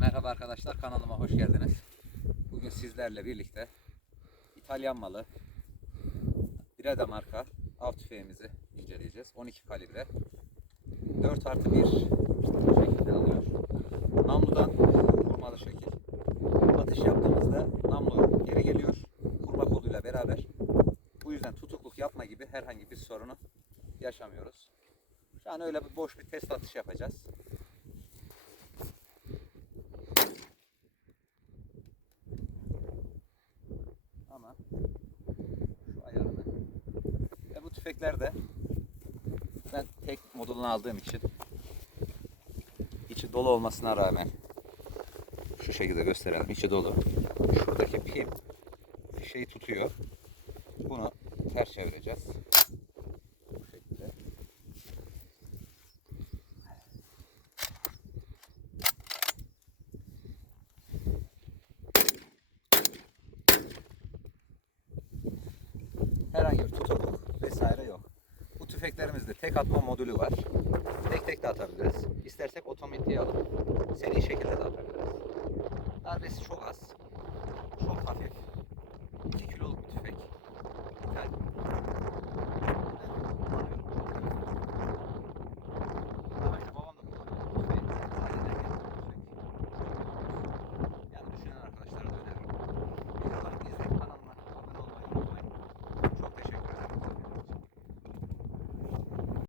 Merhaba arkadaşlar kanalıma hoş geldiniz. Bugün sizlerle birlikte İtalyan malı Breda marka av tüfeğimizi inceleyeceğiz. 12 kalibre 4 artı 1 şekilde alıyor. Namludan kurmalı şekil. Atış yaptığımızda namlu geri geliyor. Kurma koluyla beraber. Bu yüzden tutukluk yapma gibi herhangi bir sorunu yaşamıyoruz. Şu an öyle bir boş bir test atış yapacağız. Ama şu ayarını ve bu tüfekler de ben tek modulunu aldığım için içi dolu olmasına rağmen şu şekilde gösterelim. içi dolu. Şuradaki pim fişeyi tutuyor. Bunu ters çevireceğiz. Bu şekilde. Herhangi bir tutukluk vesaire yok. Bu tüfeklerimizde tek atma modülü var. Tek tek de atabiliriz. İstersek otomatiğe alıp seri şekilde de atabiliriz. Darbesi çok az. Çok hafif.